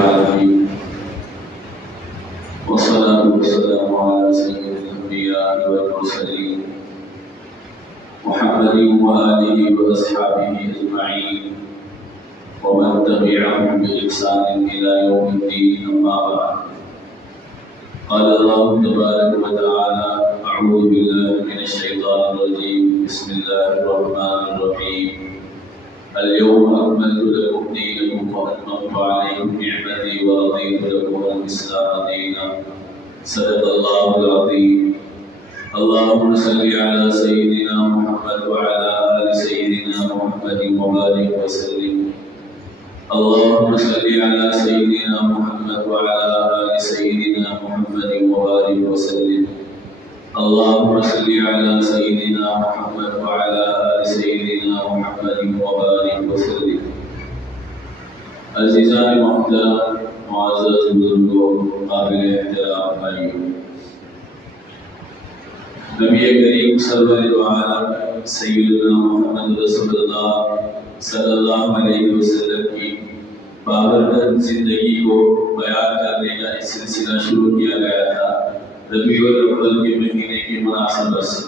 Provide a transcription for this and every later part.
العالمين والصلاة والسلام على سيد الأنبياء والمرسلين محمد وآله وأصحابه أجمعين ومن تبعهم بإحسان إلى يوم الدين أما بعد. قال الله تبارك وتعالى: أعوذ بالله من الشيطان الرجيم. بسم الله الرحمن الرحيم. اليوم أكملت لكم دينكم وأتممت عليكم نعمتي ورضيت لكم الإسلام دينا. صدق الله العظيم. اللهم صل على سيدنا محمد وعلى آل سيدنا محمد وبارك وسلم. اللهم صل على سيدنا محمد وعلى آل سيدنا محمد وبارك وسلم. اللهم صل على سيدنا محمد وعلى آل سيدنا محمد وبارك وسلم. عزیزان محترم، معزز بزرگوں، قابل احترام بھائیوں، نبی کریم سرور دو عالم سیدنا محمد رسول اللہ صلی اللہ علیہ وسلم کی بابرکت زندگی کو بیان کرنے کا ایک سلسلہ شروع کیا گیا تھا ربیع الاول کے مہینے کی مناسبت سے.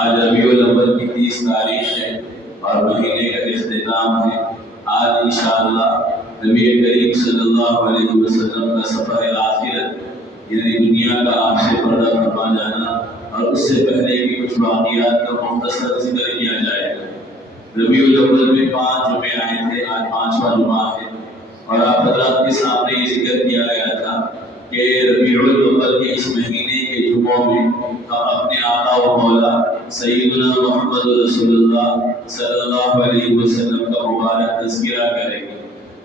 آج ربیع الاول کی 30 تاریخ ہے اور مہینے کا اختتام ہے. آج انشاءاللہ نبی کریم صلی اللہ علیہ وسلم کا سفر آخرت یعنی دنیا کا آپ سے پردہ فرما جانا اور اس سے پہلے کی کچھ واقعات کا مختصر ذکر کیا جائے گا. ربیع الاول میں 5 جمعے آئے تھے، آج 5واں جمعہ ہے اور آپ حضرات کے سامنے یہ ذکر کیا گیا تھا کہ ربیع الاول کے اس مہینے کے جمعوں میں ہم اپنے آقا و مولا سیدنا محمد رسول اللہ صلی اللہ علیہ وسلم کا مبارک تذکرہ کریں گے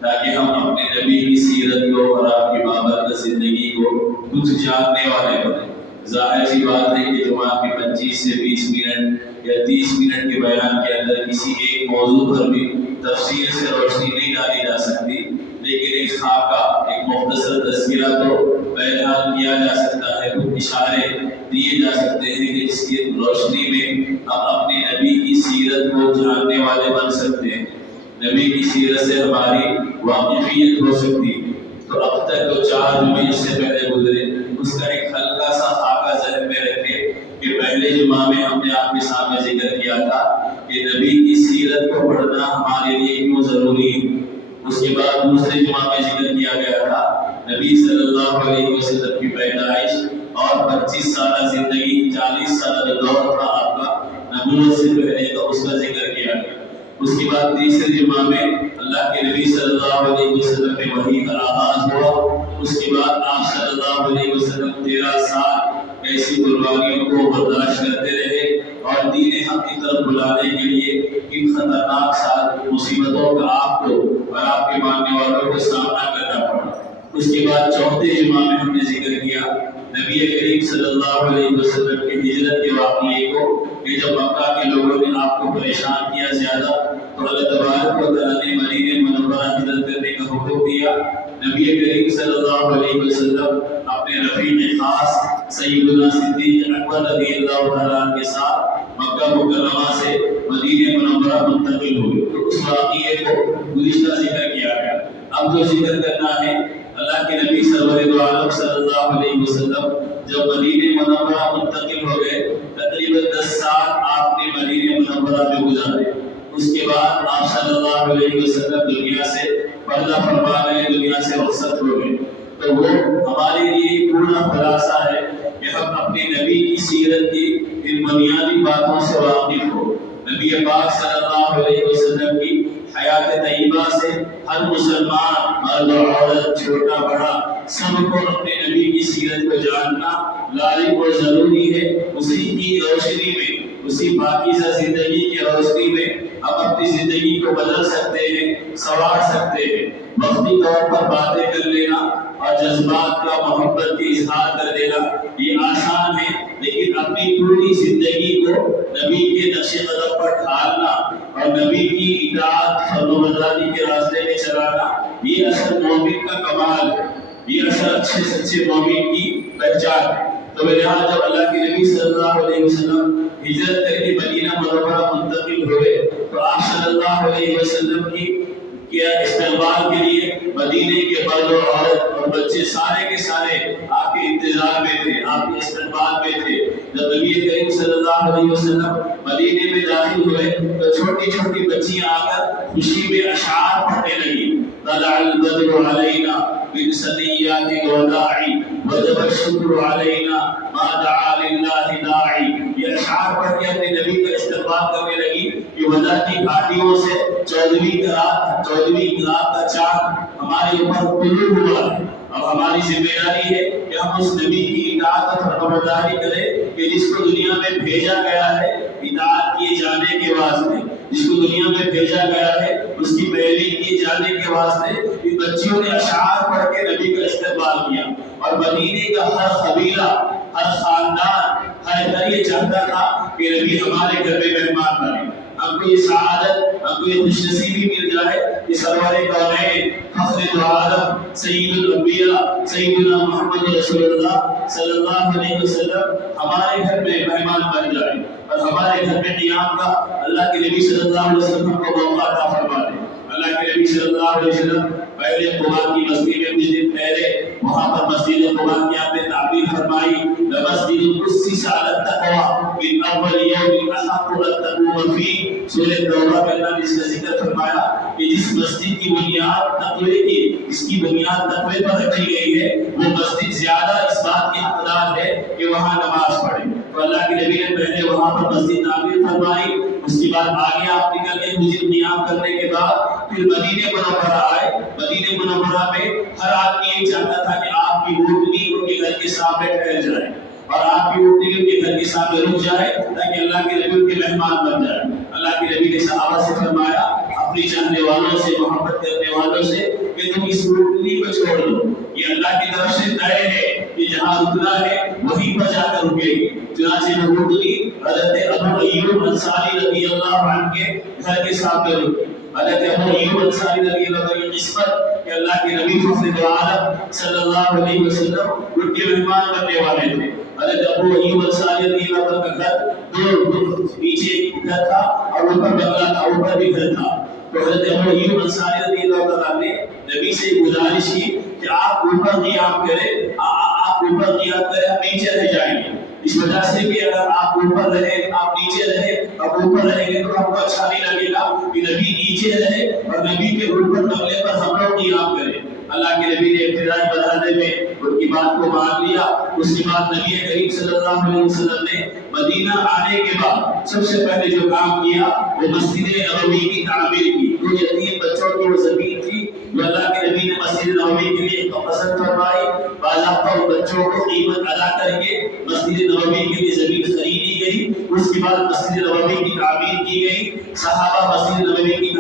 تاکہ ہم اپنے نبی کی سیرت کو اور آپ کی بابرکت زندگی کو کچھ جاننے والے بنیں. ظاہر سی بات ہے کہ جمعہ کے 25 سے 20 منٹ یا 30 منٹ کے بیان کے اندر کسی ایک موضوع پر بھی تفصیل سے روشنی نہیں ڈالی جا سکتی، لیکن ایک خاکہ، ایک مختصر تذکرہ تو بہرحال کیا جا سکتا ہے. کچھ اشارے دیے جا سکتے ہیں کہ جس کی روشنی میں ہم اپنے نبی کی سیرت کو جاننے والے بن سکتے ہیں، نبی کی سیرت سے ہماری واقفیت ہو سکتی ہے. تو اب تک جو 4 جمعے اس سے پہلے گزرے اس کا ایک ہلکا سا خاکہ ذہن میں رکھے کہ پہلے جمعہ میں ہم نے آپ کے سامنے ذکر کیا تھا کہ نبی کی سیرت کو پڑھنا ہمارے لیے کیوں ضروری ہے. اس کے بعد دوسرے جمعہ میں ذکر کیا گیا تھا نبی صلی اللہ علیہ وسلم کی پیدائش اور 25 سالہ زندگی، 40 سالہ جو دور تھا آپ کا نبوت سے پہلے کا، اس کا ذکر کیا گیا. اس کے بعد تیسرے جمعہ میں اللہ کے نبی صلی اللہ علیہ وسلم میں وحی کا آغاز ہوا. اس کے بعد آپ صلی اللہ علیہ وسلم 13 سال ایسی قربانیوں کو برداشت کرتے رہے اور دین حق کی طرف بلانے کے لیے ان خطرناک سال مصیبتوں کا آپ کو اور آپ کے ماننے والوں کو سامنا کرنا پڑا. اس کے بعد چوتھے جمعہ میں ہم نے ذکر کیا نبی کریم صلی اللہ علیہ وسلم کی ہجرت کے واقعے کو کہ جب مکہ کے لوگوں نے آپ کو پریشان کیا زیادہ تو اللہ تبارک و تعالیٰ نے مدینہ منورہ ہجرت کرنے کا حکم دیا. نبی کریم صلی اللہ علیہ وسلم اپنے رفیق خاص سیدنا صدیق اکبر رضی اللہ تعالیٰ کے ساتھ مکہ مکرمہ سے مدینہ منورہ منتقل ہوئے. تو اس واقعے کو گزشتہ ذکر کیا گیا. اب جو ذکر کرنا ہے اللہ کے نبی سرور دو عالم صلی اللہ علیہ وسلم جب مدینہ منورہ منتقل ہو گئے تقریباً 10 سال آپ نے مدینہ منورہ میں گزارے. اس کے بعد آپ صلی اللہ علیہ وسلم دنیا سے پردہ فرما گئے، دنیا سے رخصت ہو گئے. تو وہ ہمارے لیے پورا خلاصہ ہے کہ ہم اپنے نبی کی سیرت کی ان بنیادی باتوں سے واقف ہو. نبی پاک صلی اللہ علیہ وسلم کی حیات طیبہ سے ہر مسلمان، مرد و عورت، چھوٹا بڑا، سب کو اپنے نبی کی سیرت کو جاننا لازم و ضروری ہے. اسی کی روشنی میں، اسی پاکیزہ زندگی کی روشنی میں ہم اپنی زندگی کو بدل سکتے ہیں، سنوار سکتے ہیں. وقتی طور پر باتیں کر لینا اور جذبات کا، محبت کی اظہار کر دینا یہ آسان ہے، لیکن اپنی پوری زندگی کو نبی کے نقش قدم پر ڈھالنا اور نبی کی اطاعت فرمانبرداری کے راستے میں چلانا یہ اصل مومن کا کمال ہے، یہ اصل اچھے سچے مومن کی پہچان ہے. تو بہرحال جب اللہ کے نبی صلی اللہ علیہ وسلم ہجرت کر کے مدینہ منورہ منتقل ہوئے تو آپ صلی اللہ علیہ وسلم کی کیا استقبال کے لیے مدینے کے مرد اور عورت اور بچے سارے کے سارے آپ کے انتظار میں تھے، آپ کے استقبال میں تھے۔ جب نبی کریم صلی اللہ علیہ وسلم مدینے میں داخل ہوئے تو چھوٹی چھوٹی بچیاں آ کر خوشی میں اشعار پڑھنے لگی۔ طلع البدر علینا من ثنیات الوداع وجب الشکر علینا ما دعا للہ داعی۔ یہ اشعار پڑھ کے اپنے نبی کا استقبال کرنے لگی کہ ودا کی گھاٹیوں سے 14ویں رات کا چاند ہمارے اوپر طلوع ہوا ہے۔ اب ہماری ذمہ داری ہے کہ ہم اس نبی کی اطاعت اور فرمانبرداری کریں کہ جس کو دنیا میں بھیجا گیا ہے اطاعت کیے جانے کے واسطے، جس کو دنیا میں بھیجا گیا ہے اس کی پیروی کیے جانے کے واسطے۔ ان بچیوں نے اشعار پڑھ کے نبی کا استقبال کیا، اور مدینے کا ہر قبیلہ، ہر خاندان، ہر گھر یہ چاہتا تھا کہ نبی ہمارے گھر میں مہمان بنے۔ ہم کو یہ سعادت، ہم کو یہ خوش نصیبی مل جائے کہ سرور کونین، فخر دو عالم، سید الانبیاء، سیدنا محمد رسول اللہ صلی اللہ علیہ وسلم ہمارے گھر میں مہمان بن جائے، اور ہمارے گھر میں قیام کا اللہ کے نبی صلی اللہ علیہ وسلم کو موقع عطا فرما دے۔ اللہ کے نبی صلی اللہ علیہ وسلم پہلے قباء کی بستی میں کچھ دن ٹھہرے، وہاں پر مسجد قباء کی آپ نے تعمیر فرمائی۔ لمسجد اسس علی التقوی من اول یوم احق ان تقوم فیہ۔ سورہ توبہ میں اللہ نے اس کا ذکر فرمایا کہ جس مسجد کی بنیاد تقوی کی، جس کی بنیاد تقوی پر رکھی گئی ہے، وہ مسجد زیادہ اس بات کی حقدار ہے کہ وہاں نماز پڑھے۔ تو اللہ کے نبی نے پہلے وہاں پر مسجد تعمیر فرمائی، اس کے بعد آگے آپ نکل کے مسجد قیام کرنے کے بعد پھر مدینہ منورہ آئے۔ مدینہ منورہ میں ہر آدمی یہ چاہتا تھا کہ آپ کی اونٹنی ان کے گھر کے سامنے ٹھہر جائے، اور آپ کی اونٹنی ان کے گھر کے سامنے رک جائے تاکہ اللہ کے نبی ان کے مہمان بن جائے۔ اللہ کے نبی نے صحابہ سے فرمایا، اپنی چاہنے والوں سے، محبت کرنے والوں سے، کہ تم اس اونٹنی کو چھوڑ دو، یہ اللہ کی طرف سے طے ہے کہ جہاں رکنا ہے وہیں پر جا کر رکے گی۔ چنانچہ وہ اونٹنی حضرت ابو ایوب انصاری رضی اللہ عنہ کے گھر کے سامنے رکی۔ حضرت ابو ایوب انصاری رضی اللہ عنہ کی قسمت کہ اللہ کے نبی فخر دو عالم صلی اللہ علیہ وسلم ان کے مہمان بننے والے تھے۔ حضرت ابو ایوب انصاری رضی اللہ عنہ کا گھر دو پیچھے گھر تھا اور اوپر بنگلہ تھا، اوپر بھی گھر تھا۔ تو حضرت ابو ایوب انصاری رضی اللہ عنہ نے نبی سے گزارش کی کہ آپ اوپر قیام کریں، آپ اوپر قیام کریں، ہم نیچے رہ جائیں گے۔ اس وجہ سے کہ اگر آپ اوپر رہے، آپ نیچے رہے، اب اوپر رہیں گے تو ہم کو اچھا نہیں لگے گا کہ نبی نیچے رہے اور نبی کے اوپر بنگلے پر ہم لوگ قیام کریں۔ اللہ کے نبی نے ابتدائی مرحلے میں ان کی بات کو مان لیا۔ اس کے بعد نبی کریم صلی اللہ علیہ وسلم نے مدینہ آنے کے بعد سب سے پہلے جو کام کیا وہ مسجد نبوی کی تعمیر کی۔ جو یتیم بچوں کی وہ زمین تھی جو اللہ کے نبی نے مسجد نبوی کے لیے پسند فرمائی، باضابطہ بچوں کو قیمت ادا کر کے مسجد نبوی کے لیے زمین خریدی گئی۔ اس کے بعد مسجد نبوی کی تعمیر کی گئی۔ صحابہ مسجد نبوی کی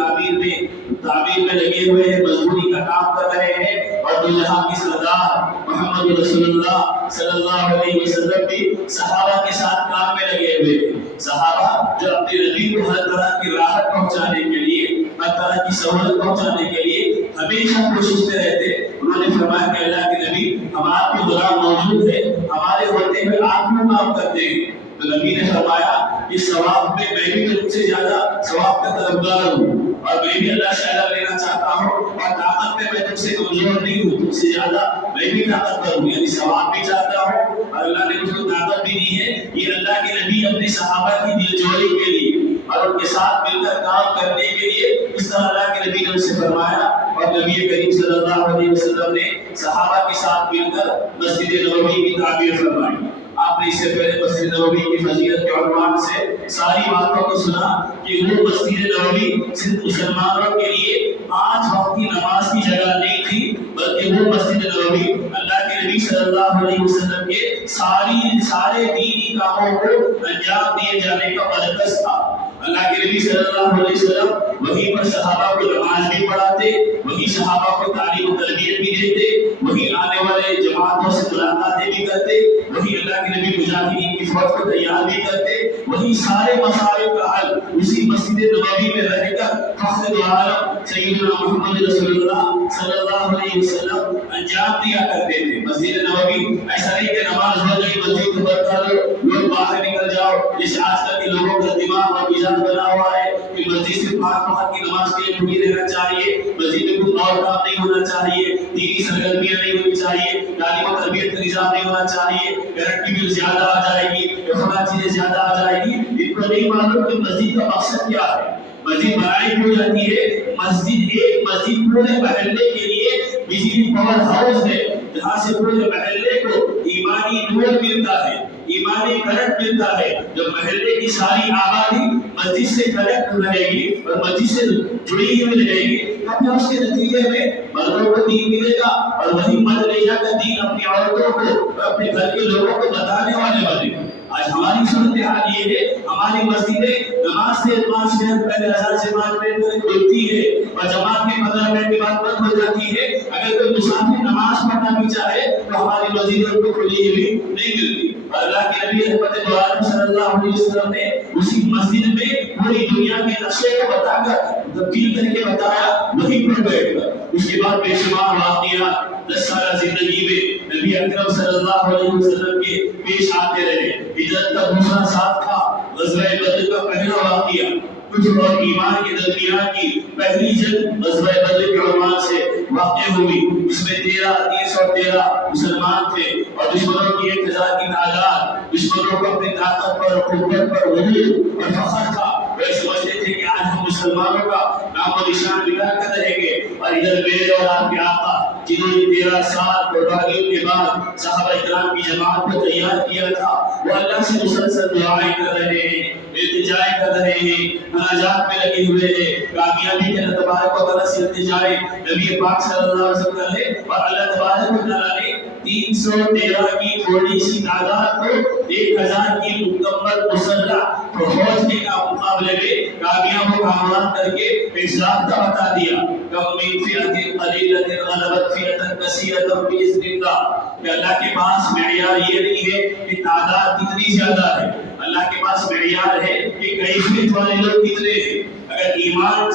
تعمیر میں لگے ہوئے ہیں، مزدوری کا کام کر رہے ہیں، اور دو جہاں کی سردار محمد رسول اللہ صلی اللہ علیہ وسلم بھی صحابہ کے ساتھ کام میں لگے ہوئے ہیں۔ صحابہ جو اپنے نبی کو ہر طرح کی راحت پہنچانے کے لیے، ہر طرح کی سہولت پہنچانے کے لیے ہمیشہ کوشش میں رہتے۔ انہوں نے فرمایا کہ اللہ کے نبی ہم آپ کے غلام موجود ہیں، ہمارے ہوتے ہوئے آپ کیوں کام کرتے ہیں؟ تو نبی نے فرمایا کہ ثواب میں بھی تم سے زیادہ ثواب کا طلبگار ہوں، اور میں بھی اللہ سے اجر لینا چاہتا ہوں، اور طاقت میں تم سے کمزور نہیں ہوں، تم سے زیادہ میں بھی طاقتور ہوں، یعنی ثواب بھی چاہتا ہوں اور اللہ نے مجھ کو طاقت بھی دی ہے۔ یہ اللہ کے نبی اپنے صحابہ کی دل جوئی کے لیے اور ان کے ساتھ مل کر کام کرنے کے لیے اس طرح اللہ کے نبی نے ان سے فرمایا، اور نبی کریم صلی اللہ علیہ وسلم نے صحابہ کے ساتھ مل کر مسجد نبوی کی تعمیر فرمائی۔ آپ نے اس سے پہلے مسجد نبوی کی فضیلت کے عنوان سے ساری باتوں کو سنا کہ وہ مسجد نبوی صرف مسلمانوں کے لیے 5 وقت کی نماز کی جگہ نہیں تھی، بلکہ وہ مسجد نبوی اللہ کے نبی صلی اللہ علیہ وسلم کے سارے دینی کاموں کو انجام دیے جانے کا مرکز تھا۔ اللہ کے نبی صلی اللہ علیہ وسلم وہیں پر صحابہ کو نماز بھی پڑھاتے، وہیں صحابہ کو تعلیم و تربیت بھی دیتے، وہیں آنے والے جماعتوں سے ملاقاتیں بھی کرتے، وہیں اللہ کے نبی مجاہدین کی فوج کو تیار بھی کرتے، وہی سارے مسائل کا حل اسی مسجد نبوی میں رہ کر فخر دو عالم سیدنا محمد رسول اللہ صلی اللہ علیہ وسلم انجام دیا کرتے تھے۔ مسجد نبوی ایسا نہیں کہ نماز ہو گئی مسجد کو بند کر دو لوگ باہر نکل جاؤ، جیسے آج کل کے لوگوں کا دماغ اور مزاج بنا ہوا ہے کہ مسجد سے پاک وقت کی نماز کے لیے کھلی رہنا چاہیے، مسجد میں کچھ اور کام نہیں ہونا چاہیے، دینی سرگرمیاں نہیں ہونی چاہیے، تعلیم و تربیت کا نظام نہیں ہونا چاہیے، کرنٹ کی بل زیادہ آ جائے گی، فلاں چیزیں زیادہ آ جائے گی۔ ان کو نہیں معلوم کہ مسجد کا مقصد کیا ہے، مسجد بنائی کیوں جاتی ہے۔ مسجد ایک مسجد پورے محلے کے لیے بجلی پاور ہاؤس ہے، جہاں سے پورے محلے کو ایمانی نور ملتا ہے، ایمانی کرنٹ ملتا ہے۔ جب محلے کی ساری آبادی مسجد سے کنیکٹ رہے گی اور مسجد سے جڑی ہوئی رہے گی، تب اس کے نتیجے میں مردوں کو دین ملے گا، اور وہی مرد لے جا کر دین اپنی عورتوں کو اپنے گھر کے لوگوں کو بتانے والے بنے۔ آج ہماری صورتحال یہ ہے، ہماری مسجدیں نماز سے 5 منٹ پہلے اذان سے 5 منٹ پہلے کھلتی ہے اور جماعت کے 15 منٹ کے بعد بند ہو جاتی ہے۔ اگر کوئی مسافر نماز پڑھنا بھی چاہے تو ہماری مسجدوں کو کھلی ہوئی نہیں ملتی۔ اللہ کے نبی رحمت دو عالم صلی اللہ علیہ وسلم نے اسی مسجد میں پوری دنیا کے نقشے کو بتا کر تبدیل کر کے بتایا، وہیں پر بیٹھ کر۔ اس کے بعد بے شمار واقعات 10 سالہ زندگی میں نبی اکرم صلی اللہ علیہ وسلم کے پیش آتے رہے۔ ہجرت کا دوسرا ساتھ تھا، غزوہ بدر کا پہلا واقعہ، کفر اور ایمان کے درمیان کی پہلی جنگ غزوہ بدر کے عنوان سے واقع ہوئی۔ اس میں 313 مسلمان تھے اور دشمنوں کی 1000 کی تعداد۔ دشمنوں کو اپنی طاقت پر، قوت پر غرور اور فخر تھا، وہ سمجھتے تھے کہ آج ہم مسلمانوں کا نام و نشان مٹا کر رہیں گے، اور ادھر میرے اور آپ کے آقا جنہوں نے 13 سال قربانیوں کے بعد صحابہ کرام کی جماعت کو تیار کیا تھا، وہ اللہ سے مسلسل دعائیں کر رہے ہیں، التجائیں کر رہے ہیں، مناجات میں لگے ہوئے ہیں۔ کامیابی کے اللہ تبارک و تعالیٰ سے التجائیں نبی پاک صلی اللہ علیہ وسلم کر لے، اور اللہ تبارک و تعالیٰ نے 313 کی تھوڑی سی تعداد کو 1000 کی مکمل مسلح فوج کے مقابلے میں کامیاب و کامیاب کر کے ایک ضابطہ بتا دیا، کم من فئۃ قلیلۃ غلبت فئۃ کثیرۃ باذن اللہ۔ کہ اللہ کے پاس معیار یہ نہیں ہے کہ تعداد کتنی زیادہ ہے، اللہ کے پاس معیار ہے کہ کیفیت والے لوگ کتنے ہیں۔ اگر ایمان اور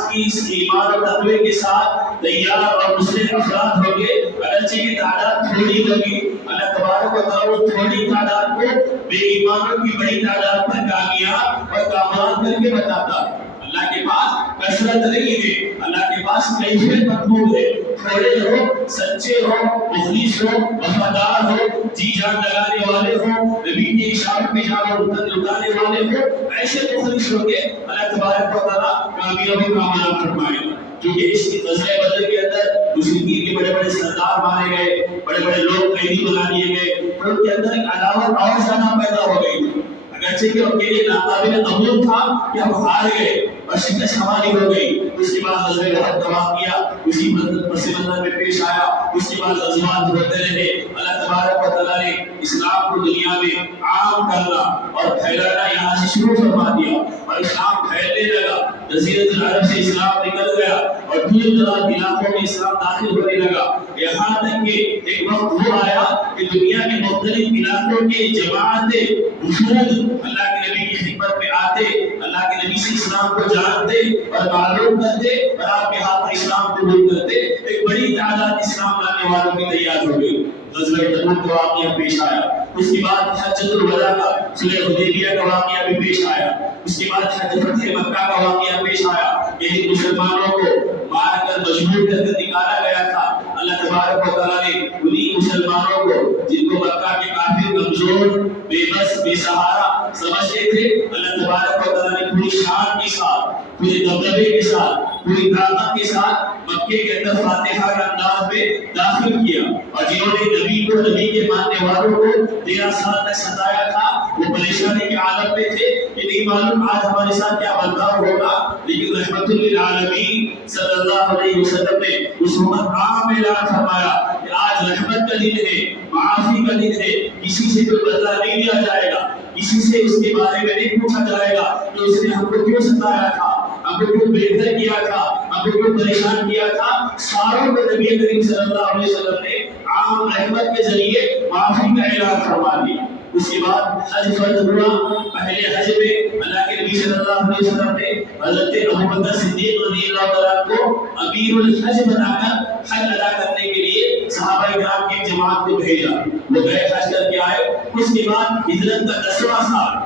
تقوی کے ساتھ تیار اور مسلح افراد ہوں گے، اگرچہ یہ تعداد تھوڑی ہوگی، اللہ تبارک و تعالیٰ تھوڑی تعداد کو بے ایمانوں کی بڑی تعداد پر کامیاب اور کامیاب کر کے بتاتا ہے۔ اللہ کے پاس کثرت نہیں ہے، اللہ کے پاس کیفیت مطلوب ہے۔ تھوڑے ہو، سچے ہو، مخلص ہو، وفادار ہو، جی جان لگانے والے ہو، نبی کے اشاروں پہ جان لگانے والے ہو، ایسے مخلص ہوں گے اللہ تبارک و تعالیٰ کامیابی کامیاب فرمائے گا۔ کیونکہ اس غزوہ بدر کے اندر مشرکین کے بڑے بڑے سردار مارے گئے، بڑے بڑے لوگ قیدی بنا لیے گئے، تو ان کے اندر ایک عداوت اور زیادہ پیدا ہو گئی تھی۔ اگرچہ کہ ان کے لیے ناقابل قبول تھا کہ ہم ہار گئے اور شکست ہماری ہو گئی۔ اس کے بعد غزوہ احد کا واقعہ اسی پس منظر میں پیش آیا۔ اس کے بعد غزوات ہوتے رہے۔ اللہ تبارک و تعالیٰ نے اسلام کو دنیا میں عام کرنا اور پھیلانا یہاں سے شروع فرما دیا، اور اسلام پھیلنے لگا۔ جزیرۃ العرب سے اسلام نکل گیا اور دور دراز علاقوں میں اسلام داخل ہونے لگا، یہاں تک کہ ایک وقت وہ آیا کہ دنیا کے مختلف علاقوں کے جماعتیں وفود اللہ کے نبی کی خدمت میں آتے، اللہ کے نبی سے اسلام کو جانتے اور معلوم کرتے اور آپ کے ہاتھ اسلام قبول کرتے۔ ایک بڑی تعداد اسلام لانے والوں کی تیار ہو گئی۔ غزوہ تبوک کا واقعہ پیش آیا، اس کے بعد حجۃ الوداع کا صلح حدیبیہ کا واقعہ بھی پیش آیا، اس کے بعد حج فتح مکہ کا واقعہ پیش آیا۔ یہی مسلمانوں کو مار کر مجبور کر کے نکالا گیا تھا۔ اللہ تبارک و تعالیٰ نے انہی مسلمانوں کو جن کو مکہ کے کافر کمزور، بے بس، بے سہارا سمجھتے تھے، اللہ تبارک و تعالیٰ نے پوری شان کے ساتھ، پورے دبدبے کے ساتھ، پوری طاقت کے ساتھ مکے کے اندر فاتحہ کا انداز میں داخل کیا، اور جنہوں نے نبی کو، نبی کے ماننے والوں کو 13 سال تک ستایا تھا، وہ پریشانی کے عالم میں تھے کہ نہیں معلوم آج ہمارے ساتھ کیا برتاؤ ہوگا۔ لیکن رحمت للعالمین صلی اللہ علیہ وسلم نے اس وقت عام اعلان فرمایا کہ آج رحمت کا دن ہے، معافی کا دن ہے، کسی سے کوئی بدلہ نہیں لیا جائے گا، کسی سے اس کے بارے میں نہیں پوچھا جائے گا کہ اس نے ہم کو کیوں ستایا تھا، ہم کو کیوں بے گھر کیا تھا، ہم کو کیوں پریشان کیا تھا۔ ساروں کو نبی کریم صلی اللہ علیہ وسلم نے عام رحمت کے ذریعے معافی کا اعلان فرما دیا۔ اس کے بعد حج فرض ہوا. پہلے حج میں اللہ کے نبی صلی اللہ علیہ وسلم نے حضرت ابوبکر صدیق رضی اللہ تعالیٰ کو امیر الحج بنا کر حج ادا کرنے کے لیے صحابہ کرام کی جماعت کو بھیجا. وہ گئے حج کر کے آئے. اس کے بعد ہجرت کا 10واں سال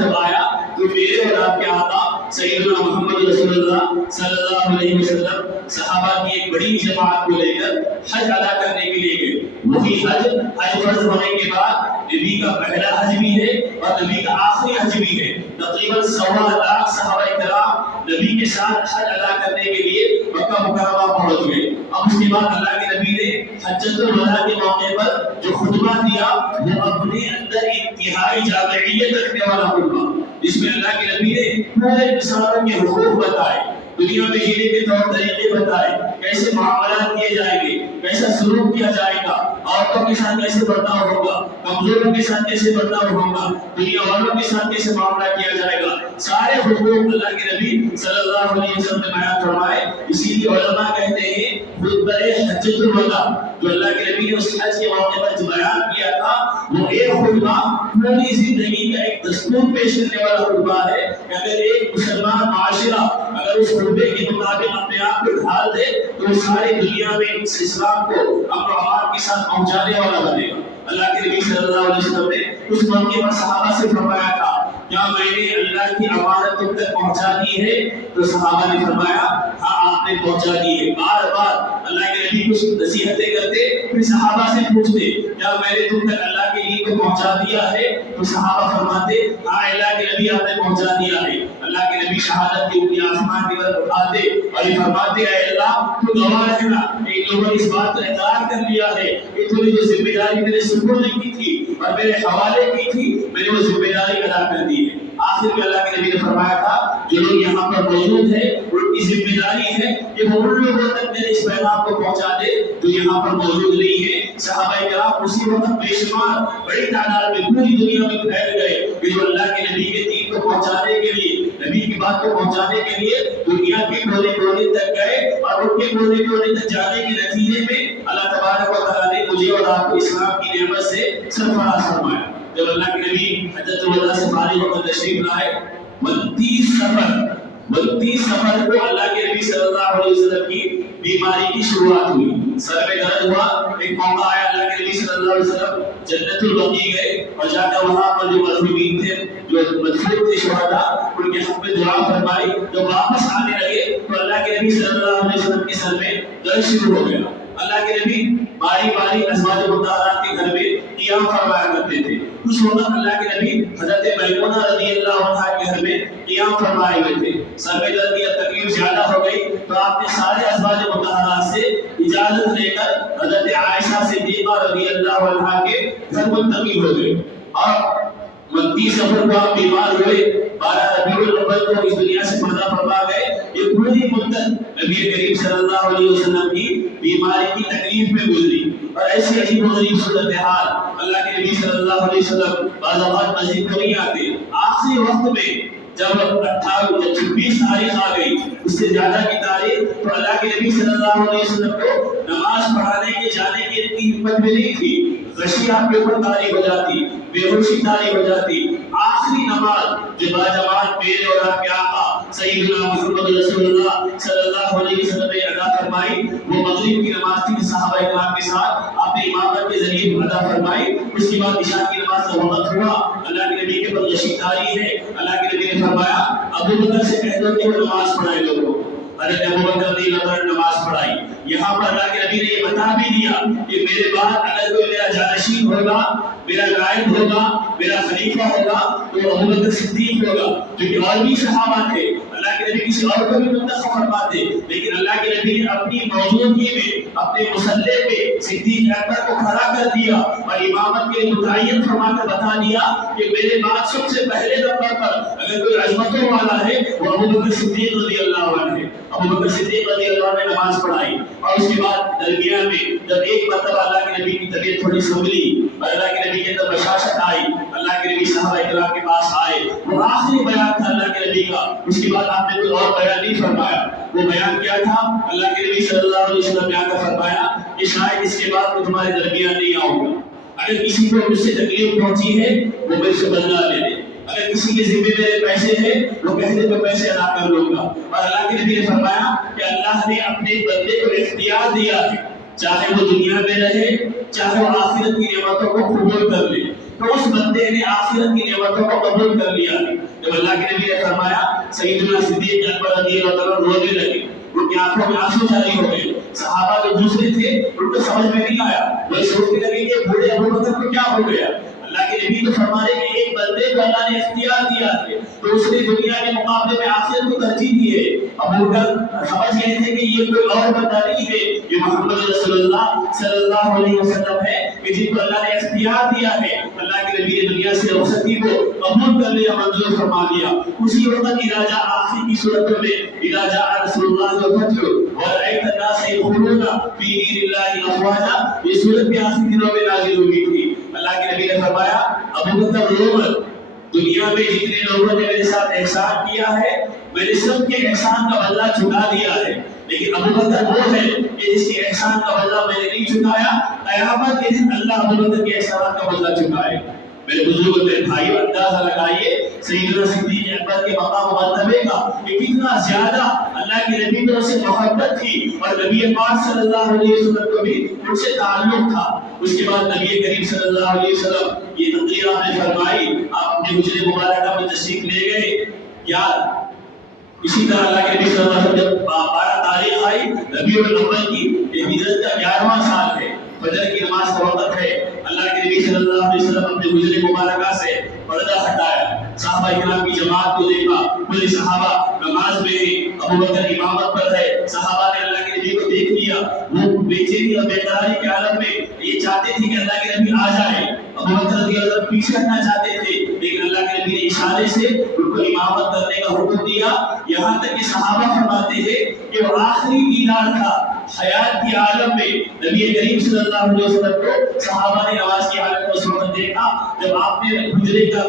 جب آیا تو میرے اور آپ کے آقا سیدنا محمد رسول اللہ صلی اللہ علیہ وسلم صحابہ کی ایک بڑی جماعت کو لے کر حج ادا کرنے کے لیے گئے. وہی حج فرض ہونے کے بعد نبی کا پہلا حج بھی ہے اور نبی کا آخری حج بھی ہے. تقریباً 1.25 لاکھ صحابہ کرام نبی کے ساتھ حج ادا کرنے کے لیے مکہ مکرمہ پہنچ گئے. اب اس کے بعد اللہ کے نبی نے حجۃ الوداع کے موقع پر جو خطبہ دیا وہ اپنے اندر انتہائی جامعیت رکھنے والا خطبہ، جس میں اللہ کے نبی نے پورے انسانوں کے حقوق بتائے، دنیا میں جینے کے طور طریقے بتائے، کیسے معاملات کیے جائیں گے، کیسا سلوک کیا جائے گا، عورتوں کے ساتھ کیسے برتاؤ ہوگا، کمزوروں کے ساتھ کیسے برتاؤ ہوگا، دنیا والوں کے ساتھ کیسے معاملہ کیا جائے گا. سارے حقوق اللہ کے نبی صلی اللہ علیہ وسلم نے بیان فرمائے. اسی لیے علماء کہتے ہیں خطبہ حجۃ الوداع جو اللہ کے نبی نے اس حج کے موقع پر جو بیان کیا تھا وہ ایک خطبہ پوری زندگی کا ایک دستور پیش کرنے والا خطبہ ہے کہ اگر ایک مسلمان معاشرہ اگر اس خطبے کے مطابق اپنے آپ کو ڈھال دے تو وہ ساری دنیا میں اس اسلام کو امن و امان کے ساتھ پہنچانے والا بنے گا. اللہ کے نبی صلی اللہ علیہ وسلم نے اس موقع پر صحابہ سے فرمایا تھا کیا میں نے اللہ کی امانت تم تک پہنچا دی ہے؟ تو صحابہ نے فرمایا ہاں آپ نے پہنچا دی ہے. بار بار اللہ کے نبی کچھ نصیحتیں کرتے پھر صحابہ سے پوچھتے کیا میں نے تم تک اللہ کے دین کو پہنچا دیا ہے؟ تو صحابہ فرماتے ہاں اللہ کے نبی آپ نے پہنچا دیا ہے. اللہ کے نبی شہادت کی انگلی آسمان کی طرف اٹھاتے اور یہ فرماتے اے اللہ تو گواہ رہنا ان لوگوں نے اس بات کا اقرار کر لیا ہے کہ تو نے جو ذمہ داری میرے سپرد کی تھی اور میرے حوالے کی تھی میں نے وہ ذمہ داری ادا کر دی ہے. آخر میں اللہ کے نبی نے فرمایا تھا جو لوگ یہاں پر موجود ہیں ان کی ذمہ داری ہے کہ وہ ان لوگوں تک میرے اس پیغام کو پہنچا دے جو یہاں پر موجود نہیں ہے. صحابہ کرام اسی وقت بے شمار بڑی تعداد میں پوری دنیا میں پھیل گئے کہ جو اللہ کے نبی کے دین کو پہنچانے کے لیے نبی کی بات کو پہنچانے کے لیے دنیا کے کونے کونے تک گئے اور ان کے کونے کونے تک جانے کے نتیجے میں اللہ تبارک و تعالیٰ نے مجھے اور آپ کو اسلام کی نعمت سے سرفراز فرمایا. جب اللہ کے نبی حجۃ الوداع سے فارغ ہو کر تشریف لائے 32 سفر کو اللہ کے نبی صلی اللہ علیہ وسلم کی بیماری کی شروعات ہوئی. سر میں درد ہوا. ایک موقع آیا اللہ کے نبی صلی اللہ علیہ وسلم جنت البقیع گئے اور جا کر وہاں پر جو مظلومین تھے جو مدفون تھے شہداء ان کے حق میں دعا فرمائی. جب واپس آنے لگے تو اللہ کے نبی صلی اللہ علیہ وسلم کے سر میں درد شروع ہو گیا. اللہ کے نبی باری باری ازواج مطہرات کے گھر میں قیام فرمایا کرتے تھے. اس وقت اللہ کے نبی حضرت میمونہ رضی اللہ عنہا کے گھر میں قیام فرمائے ہوئے تھے. سر میں درد کی تکلیف زیادہ ہو گئی تو آپ نے سارے ازواج مطہرات سے اجازت لے کر حضرت عائشہ صدیقہ رضی اللہ عنہا کے گھر منتقل ہو گئے اور 29 سفر کو آپ بیمار ہوئے. 12 ربیع الاول کو اس دنیا سے پردہ فرما گئے. یہ پوری مدت نبی کریم صلی اللہ علیہ وسلم کی بیماری کی تکلیف میں گزری اور ایسی عجیب و غریب صورتحال اللہ کے نبی صلی اللہ علیہ وسلم بعض اوقات مسجد کو نہیں آتے. آخری وقت میں جب 26 تاریخ آ گئی اس سے زیادہ کی تاریخ تو اللہ کے نبی صلی اللہ علیہ وسلم کو نماز پڑھانے کے جانے کی اتنی ہمت بھی نہیں تھی. غشی آپ کے اوپر طاری ہو جاتی، بے ہوشی طاری ہو جاتی. آخری نماز جو باجماعت میرے اور آپ کے آقا سیدنا محمد رسول اللہ صلی اللہ علیہ وسلم نے ادا فرمائی وہ مغرب کی نماز تھی. صحابہ کرام کے ساتھ آپ نے امامت کے ذریعے ادا فرمائی. اس کے بعد عشاء کی نماز کا وقت ہوا. اللہ کے نبی کے پر غشی طاری ہے. اللہ کے نبی نے فرمایا ابو بکر سے کہہ دو کہ وہ نماز پڑھائے لوگوں. حضرت ابو بکر رضی اللہ عنہ نماز پڑھائی. یہاں پر اللہ کے نبی نے یہ بتا بھی دیا کہ میرے بعد اگر کوئی میرا جانشین ہوگا، میرا نائب ہوگا، میرا خلیفہ ہوگا تو ابو بکر صدیق ہوگا. جو اور بھی صحابہ تھے اللہ کے نبی کسی اور کو بھی منتخب فرماتے لیکن اللہ کے نبی نے اپنی موجودگی میں اپنے مصلی پہ صدیق اکبر کو کھڑا کر دیا اور امامت کے لیے متعین فرما کر بتا دیا کہ میرے بعد سب سے پہلے نمبر پر اگر کوئی عظمتوں والا ہے وہ ابو بکر صدیق رضی اللہ عنہ ہے. ابو بکر صدیق رضی اللہ عنہ نے نماز پڑھائی اور اس کے بعد درمیان میں جب ایک مرتبہ اللہ کے نبی کی طبیعت تھوڑی سنبھلی اور اللہ کے نبی کے اندر بشاشت آئی اللہ کے نبی صحابہ کرام کے پاس آئے. وہ آخری بیان تھا اللہ کے نبی کا. اس کے بعد آپ نے کوئی اور بیان نہیں فرمایا. وہ بیان کیا تھا اللہ کے نبی صلی اللہ علیہ وسلم نے آ کر فرمایا کہ شاید اس کے بعد میں تمہارے درمیان نہیں آؤں گا. اگر کسی کو مجھ سے تکلیف پہنچی ہے وہ میرے سے بدلہ لے لے، اگر کسی کے ذمہ میرے پیسے ہیں وہ کہہ دے تو پیسے ادا کر لوں گا۔ اور اللہ کے نبی نے فرمایا کہ اللہ نے اپنے بندے کو اختیار دیا ہے، چاہے وہ دنیا میں رہے چاہے وہ آخرت کی نعمتوں کو قبول کر لے، تو اس بندے نے آخرت کی نعمتوں کو قبول کر لیا ہے۔ جب اللہ کے نبی نے فرمایا سیدنا صدیق اکبر رضی اللہ تعالیٰ رونے لگے، ان کی آنکھوں میں آنسو جاری ہو گئے۔ صحابہ جو دوسرے تھے ان کو سمجھ میں نہیں آیا، وہ سوچنے لگے کہ بوڑھے ابو بکر کو کیا ہو گیا۔ اللہ کے نبی تو فرما رہے کہ ایک بندے کو اللہ نے اختیار دیا ہے تو اس نے دنیا کے مقابلے میں آخرت کو ترجیح دی ہے۔ ابو بکر سمجھ گئے تھے کہ یہ کوئی اور بندہ نہیں ہے، یہ محمد رسول اللہ صلی اللہ علیہ وسلم ہے کہ جن کو اللہ نے اختیار دیا ہے۔ اللہ کے نبی نے دنیا سے رخصتی کو قبول کر لیا، منظور فرما لیا۔ اسی وقت اذا جاء آخر کی صورتوں میں اذا جاء رسول اللہ والفتح ورأيت الناس يدخلون في دين الله افواجا، یہ صورت بھی آخری دنوں میں نازل ہوئی تھی۔ اللہ کے نبی نے فرمایا ابو بکر رو مت، دنیا میں جتنے لوگوں نے میرے ساتھ احسان کیا ہے میں نے سب کے احسان کا بدلہ چکا دیا ہے، لیکن ابو بکر وہ ہے کہ جس کے احسان کا بدلہ میں نے نہیں چکایا، قیامت کے دن اللہ ابو بکر کے احسان کا بدلہ چکائے۔ میرے بزرگوں میرے بھائیو، اندازہ لگائیے سیدنا صدیق اکبر کے مقام و مرتبے کا کہ کتنا زیادہ اللہ کے نبی کو سے محبت تھی اور نبی پاک صلی اللہ علیہ وسلم کو بھی ان سے تعلق تھا۔ اس کے بعد نبی کریم صلی اللہ علیہ وسلم یہ تقریر آپ نے فرمائی، آپ اپنے حجرے مبارکہ میں تشریف لے گئے۔ یار اسی طرح اللہ کے نبی صلی اللہ علیہ وسلم جب 12 تاریخ آئی ربیع الاول کی، یہ ہجرت کا 11واں سال ہے، فجر کی نماز کا وقت ہے، اللہ کے نبی صلی اللہ علیہ وسلم اپنے حجرے مبارکہ سے پردہ ہٹایا، صحابہ کرام کی جماعت کو دیکھا، پورے صحابہ نماز میں ہیں، ابو بکر امامت پر ہے، صحابہ نے اللہ کے نبی کو دیکھ لیا، وہ بے چینی اور بے قراری کے عالم میں یہ چاہتے تھے کہ اللہ کے نبی آ جائے۔ ابو بکر رضی اللہ عنہ پیچھے ہٹنا چاہتے تھے، لیکن اللہ کے نبی نے اشارے سے ان کو امامت کرنے کا حکم دیا، یہاں تک کہ صحابہ فرماتے ہیں کہ وہ آخری دیدار تھا حیات کی عالم میں نبی کریم صلی اللہ علیہ وسلم کو صحابہ نے نماز کی حالت میں اس وقت دیکھا جب آپ نے حجرے کا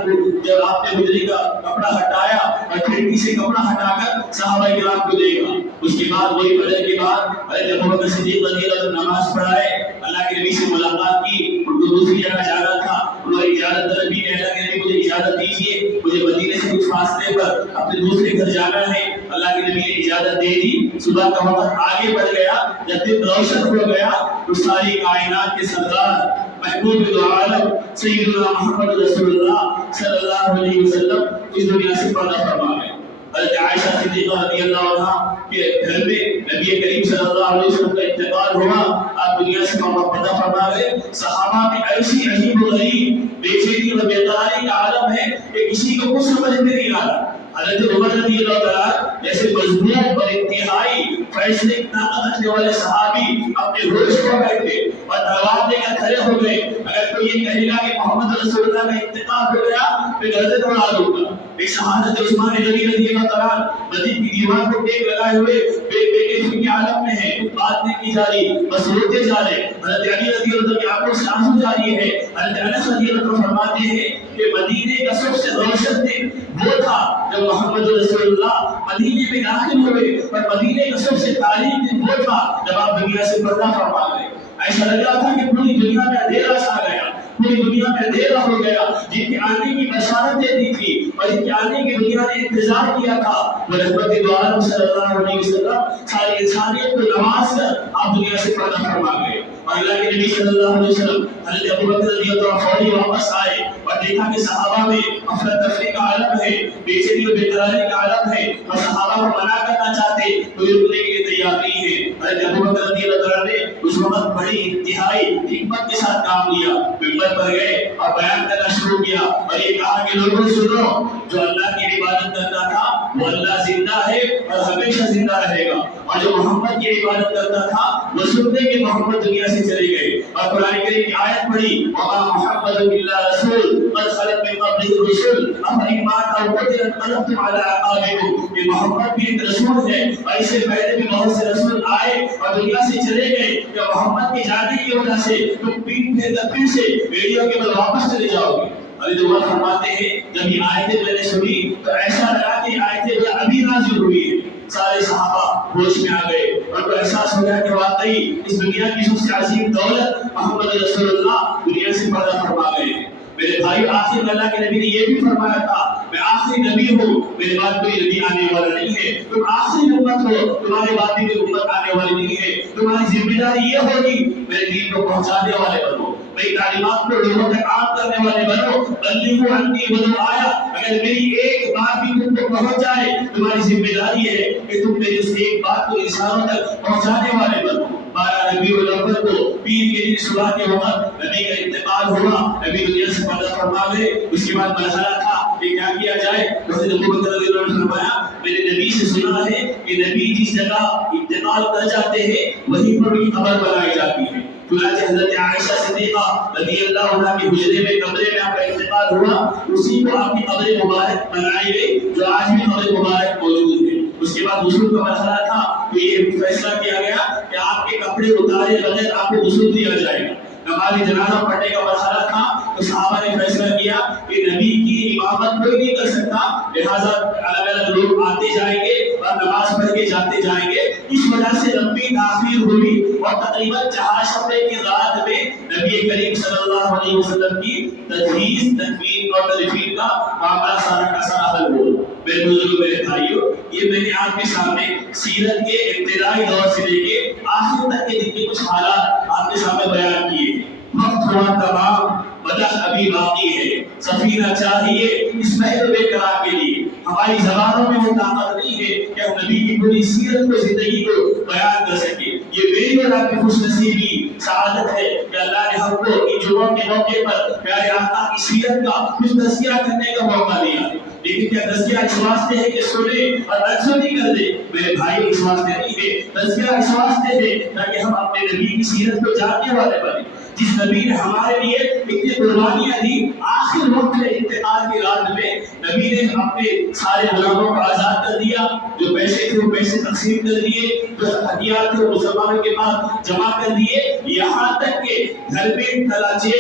کپڑا ہٹایا اور کھڑکی سے کپڑا ہٹا کر صحابہ کرام کو دیکھا۔ اس کے بعد وہی فجر کے بعد حضرت ابو بکر صدیق رضی اللہ عنہ نماز پڑھائے، اللہ کے نبی سے ملاقات کی، ان کو دوسری جگہ جانا تھا، انہوں نے اجازت طلبی کہ اللہ کے نبی مجھے اجازت دیجیے، مجھے مدینے سے کچھ فاصلے پر اپنے دوسرے گھر جانا ہے۔ اللہ کے نبی نے اجازت دے دی، صبح کا وقت آگے بڑھ گیا، جب دن روشن ہو گیا تو ساری کائنات کے سردار محبوب دو عالم سیدنا محمد رسول اللہ صلی اللہ علیہ وسلم اس دنیا سے پردہ فرما گئے۔ حضرت عائشہ صدیقہ رضی اللہ عنہا کے گھر میں نبی کریم صلی اللہ علیہ وسلم کا انتقال ہوا، آپ دنیا سے پردہ فرما گئے۔ صحابہ میں ایسی عجیب و غریب بے چینی اور بے قراری کا عالم ہے کہ کسی کو کچھ سمجھ میں نہیں آ رہا۔ حضرت عمر رضی اللہ عنہ جیسے مضبوط اور انتہائی فیصلے کی طاقت رکھنے والے صحابی اپنے ہوش کھو بیٹھے اور تلوار لے کر کھڑے ہو گئے۔ اگر کوئی یہ کہے گا کہ محمد رسول اللہ کا انتقال ہو گیا میں گردن اڑا دوں گا۔ ایک شہادت عثمان غنی رضی اللہ عنہ مسجد کی دیوار کو ٹیک لگائے ہوئے بے قسم کے عالم میں ہے، بات نہیں کی جا رہی، بس روتے جا رہے۔ حضرت علی رضی اللہ عنہ کی آنکھوں سے آنسو جاری ہے۔ حضرت انس رضی اللہ عنہ فرماتے ہیں کہ مدینے کا سب سے روشن دن وہ تھا جب محمد رسول اللہ مدینے میں داخل ہوئے، اور مدینے کا سب سے تاریخ دن وہ تھا جب آپ دنیا سے پردہ فرما گئے۔ ایسا لگ رہا تھا کہ پوری دنیا میں اندھیرا چھا گیا، پوری دنیا میں اندھیرا ہو گیا۔ جن کے آنے کی بشارت دیتی تھی اور جن کے آنے کی دنیا نے انتظار کیا تھا وہ رحمت دو عالم صلی اللہ علیہ وسلم ساری انسانیت کو نواز کر آپ دنیا سے پردہ فرما گئے۔ اور اللہ کے نبی صلی اللہ علیہ وسلم حضرت ابو بکر رضی اللہ عنہ فوری واپس آئے اور دیکھا کہ صحابہ میں افراتفری کا عالم ہے، بے چینی اور بے قراری کا عالم ہے، اور صحابہ کو منع کرنا چاہتے تو رکنے کے لیے تیار نہیں ہے۔ حضرت ابو بکر رضی اللہ عنہ نے اس وقت بڑی انتہائی حکمت کے ساتھ کام لیا، ممبر پر گئے اور بیان کرنا شروع کیا اور یہ کہا کہ لوگوں سنو، جو اللہ کی عبادت کرتا تھا وہ اللہ زندہ ہے اور ہمیشہ زندہ رہے گا، اور جو محمد کی عبادت کرتا تھا وہ سنتے کہ محمد دنیا سے چلے گئے۔ اور قرآن کریم کی آیت پڑھی وما محمد الا رسول قد خلت من قبله الرسل افإن مات او قتل انقلبتم على اعقابكم، یہ محمد بھی ایک رسول ہے اور اس سے پہلے بھی بہت سے رسول آئے اور دنیا سے چلے گئے، کہ محمد کے جانے کی وجہ سے تم پیٹ پھیر کر پھر سے ویڈیو کے بعد واپس چلے جاؤ گے۔ علی عمر فرماتے ہیں جب یہ آیتیں میں نے سنی تو ایسا لگا کہ آیتیں ابھی نازل ہوئی ہیں، سارے صحابہ ہوش میں آ گئے اور کو احساس ہو گیا کہ واقعی اس دنیا کی سب سے عظیم دولت محمد رسول اللہ دنیا سے پردہ فرما گئے ہیں۔ میرے بھائی آخر میں اللہ کے نبی نے یہ بھی فرمایا تھا میں آخری نبی ہوں، میرے بعد کوئی نبی آنے والا نہیں ہے، تم آخری امت ہو، تمہارے بعد بھی کوئی امت آنے والی نہیں ہے، تمہاری ذمہ داری یہ ہوگی میرے دین کو پہنچانے والے بنو، میری تعلیمات کو لوگوں تک عام کرنے والے بنو، بلغوا عنی ولو آیا، اگر میری ایک بات بھی تم کو پہنچ جائے تمہاری ذمہ داری ہے کہ تم میری اس ایک بات کو انسانوں تک پہنچانے والے بنو۔ 12 ربیع الاول کو پیر کے دن صبح کے وقت نبی کا انتقال ہوا، نبی دنیا سے پردہ فرما گئے۔ اس کے بعد مرحلہ تھا کہ کیا کیا جائے، حضرت ابوبکر رضی اللہ عنہ نے فرمایا میں نے نبی سے سنا ہے کہ نبی جس جگہ انتقال کر جاتے ہیں وہیں پر بھی قبر بنائی جاتی ہے۔ چنانچہ حضرت عائشہ صدیقہ رضی اللہ عنہا کے حجرے میں کمرے میں آپ کا انتقال ہوا، اسی کو آپ کی قبر مبارک بنائی گئی جو آج بھی قبر مبارک موجود ہے۔ اس کے بعد غسل کا مرحلہ تھا تو یہ فیصلہ کیا گیا کہ آپ کے کپڑے اتارے بغیر آپ کو غسل دیا جائے گا۔ نماز جنازہ پڑھنے کا مرحلہ تھا تو صحابہ نے فیصلہ کیا کہ نبی کی امامت کوئی نہیں کر سکتا، لہٰذا الگ الگ لوگ آتے جائیں گے اور نماز پڑھ کے جاتے جائیں گے۔ اس وجہ سے لمبی تاخیر ہوئی اور تقریباً 4 شبے کی رات میں نبی کریم صلی اللہ علیہ وسلم کی تجہیز، تکفین اور تدفین کا معاملہ سارا کا سارا حل ہوا۔ میرے بزرگوں، میرے بھائیوں، یہ میں نے آپ کے سامنے سیرت کے ابتدائی دور سے لے کے آخر تک کے دن کے کچھ حالات آپ کے سامنے بیان کیے۔ وقت ہوا تمام، مدح ابھی باقی ہے، سفینہ چاہیے اس محل بے قرار کے لیے۔ ہماری زبانوں میں وہ طاقت نہیں ہے کہ ہم نبی کی پوری سیرت کو، زندگی کو بیان کر سکیں۔ یہ میری اور آپ کی خوش نصیبی سعادت ہے کہ اللہ نے ہم کو ان جمعوں کے موقع پر پیارے آقا کی سیرت کا کچھ تذکرہ کرنے کا موقع دیا۔ لیکن کیا تذکرہ اس واسطے ہے کہ سنے اور انسونی کر دے؟ میرے بھائی اس واسطے نہیں ہے، تذکرہ اس واسطے ہے تاکہ ہم اپنے نبی کی سیرت کو جاننے والے بنیں، جس نبی نے ہمارے لیے اتنی قربانیاں دی۔ آخر وقت میں انتقال کی رات میں نبی نے اپنے سارے غلاموں کو آزاد کر دیا، جو پیسے تھے وہ پیسے تقسیم کر دیے، جو ہتھیار تھے وہ مسلمانوں کے پاس جمع کر دیے، یہاں تک کہ گھر میں کلاچے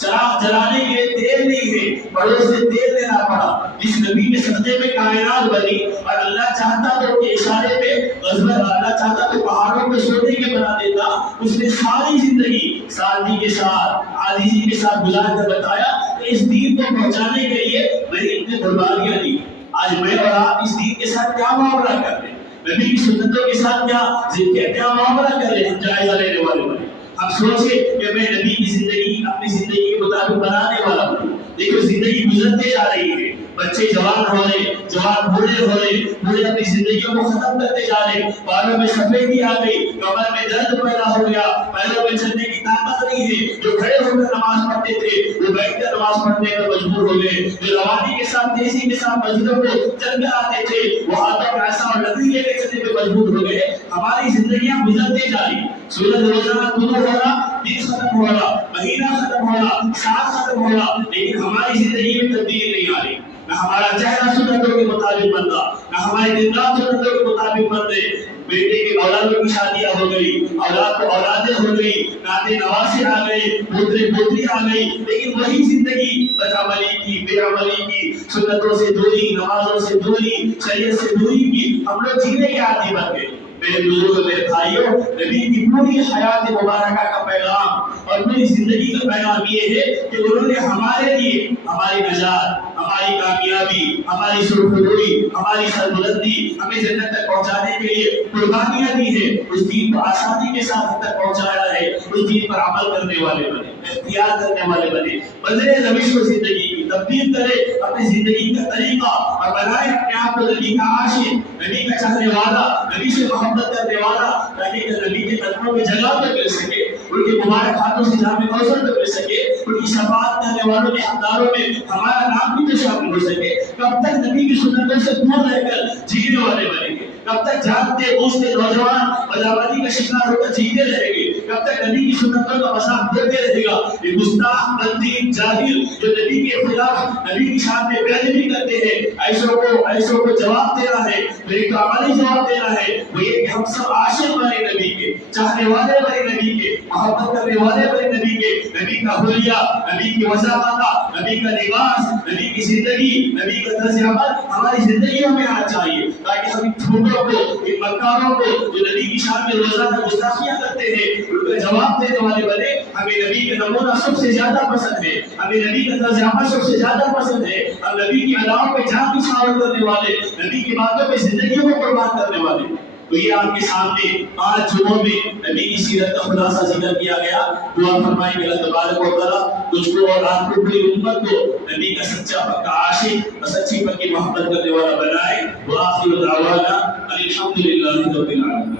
چراغ جلانے کے لیے تیل نہیں ہے، پڑوس سے تیل لینا پڑا۔ جس نبی کے صدقے میں کائنات بنی اور اللہ چاہتا تو ان کے اشارے پہ غزوہ، اللہ چاہتا تو پہاڑوں پہ سونے کے بنا دیتا، اس نے ساری زندگی سادگی کے ساتھ، عاجزی کے ساتھ گزار کر بتایا کہ اس دین کو پہنچانے کے لیے میں نے اتنی قربانیاں دی۔ آج میں اور آپ اس دین کے ساتھ کیا معاملہ کر رہے ہیں، نبی کی سنتوں کے ساتھ کیا معاملہ کر رہے ہیں، ہم جائزہ لینے والے بنے۔ اب سوچے کہ میں نبی کی زندگی اپنی زندگی کے مطابق بنانے والا ہوں۔ دیکھو زندگی گزرتے جا رہی ہے، بچے جوان ہو رہے، جوان بوڑھے ہو رہے، بوڑھے اپنی زندگیوں کو ختم کرتے جا رہے، بالوں میں سفیدی آ گئی، کمر میں درد پیدا ہو گیا، پیروں میں چلنے کی طاقت نہیں ہے۔ جو کھڑے ہو کر نماز پڑھتے تھے وہ بیٹھ کر نماز پڑھنے پر مجبور ہو گئے، جو روانی کے ساتھ تیزی کے ساتھ مسجدوں کو چل کر آتے تھے وہ ہاتھوں میں ایسا اور لکڑی لے کے چلنے پہ مجبور ہو گئے۔ ہماری زندگیاں گزرتے جا رہی، سورج روزانہ طلوع ہو رہا، دن ختم ہو رہا، مہینہ ختم ہو رہا، سال ختم ہو رہا، لیکن ہماری زندگی میں تبدیلی نہیں آ رہی۔ نہ ہمارا چہرہ سنتوں کے مطابق بن رہا، نہ ہمارے دن رات سنتوں کے مطابق بن رہے۔ بیٹے کی اولادوں کی شادیاں ہو گئی، اولاد کو اولادیں ہو گئی، ناتے نواسے آ گئے، پوترے پوتری آ گئی، لیکن وہی زندگی بد عملی کی، بے عملی کی، سنتوں سے دوری، نمازوں سے دوری، شریعت سے دوری کی ہم لوگ جینے کے عادی بن گئے۔ میرے بزرگوں، میرے بھائیوں، نبی کی پوری حیات مبارکہ کا پیغام اور پوری زندگی کا پیغام یہ ہے کہ انہوں نے ہمارے لیے ہماری نجات، ہماری کامیابی، ہماری سرخروئی، ہماری سربلندی، ہمیں جنت تک پہنچانے کے لیے قربانیاں دی ہے۔ اس دین کو آسانی کے ساتھ ہم تک پہنچایا ہے، اس دین پر عمل کرنے والے بنے، اختیار کرنے والے بنے، بدلے روش کو زندگی کی، تبدیل کرے اپنی زندگی کا طریقہ اور بنائے اپنے آپ کو نبی کا عاشق، نبی کا چاہنے والا، نبی سے محبت کرنے والا، تاکہ نبی کے قدموں میں جگہ پہ مل سکے، ان کے مبارک ہاتھوں سے جامع کوثر پہ مل سکے، ان کی شفاعت کرنے والوں کے حقداروں میں ہمارا نام بھی تو شامل ہو سکے۔ کب تک نبی کی سنتوں سے دور رہ کر جینے والے بنیں گے؟ کب تک جانتے بوجھتے نوجوان بدعملی کا شکار ہو کر جیتے رہیں گے؟ کب تک نبی کی سنتوں کا مذاق ہوتے رہے گا؟ یہ گستاخ، بددین، جاہل جو نبی کے خلاف، نبی کی شان میں بے ادبی کرتے ہیں، ایسوں کو جواب دینا ہے، ایک عملی جواب دینا ہے، وہ یہ کہ ہم سب عاشق بنے نبی کے، چاہنے والے بنے نبی کے، محبت کرنے والے بنے نبی کے، نبی کا حلیہ، نبی کی وضاحت، نبی کا لباس، نبی کی زندگی، نبی کا طرز عمل ہماری زندگیوں میں آنا چاہیے، تاکہ ہم ان جھوٹوں کو، ان مکاروں کو جو نبی کی شان میں روزانہ گستاخیاں کرتے ہیں ان کا جواب دینے والے بنے۔ ہمیں نبی کا نمونہ سب سے زیادہ پسند ہے، ہمیں نبی کا طرز عمل سب سے زیادہ پسند ہے، ہم نبی کی اداؤں پہ جان نچھاور کرنے والے، نبی کی باتوں پہ زندگیوں کو قربان کرنے والے۔ تو یہ آپ کے سامنے 5 جمعوں میں نبی کی سیرت کا خلاصہ ذکر کیا گیا۔ دعا فرمائیں کہ اللہ تبارک و تعالیٰ تجھ کو اور آپ کو پوری امت کو نبی کا سچا پکا عاشق اور سچی پکی محبت کرنے والا بنائے۔ وآخر دعوانا الحمدللہ رب العالمین۔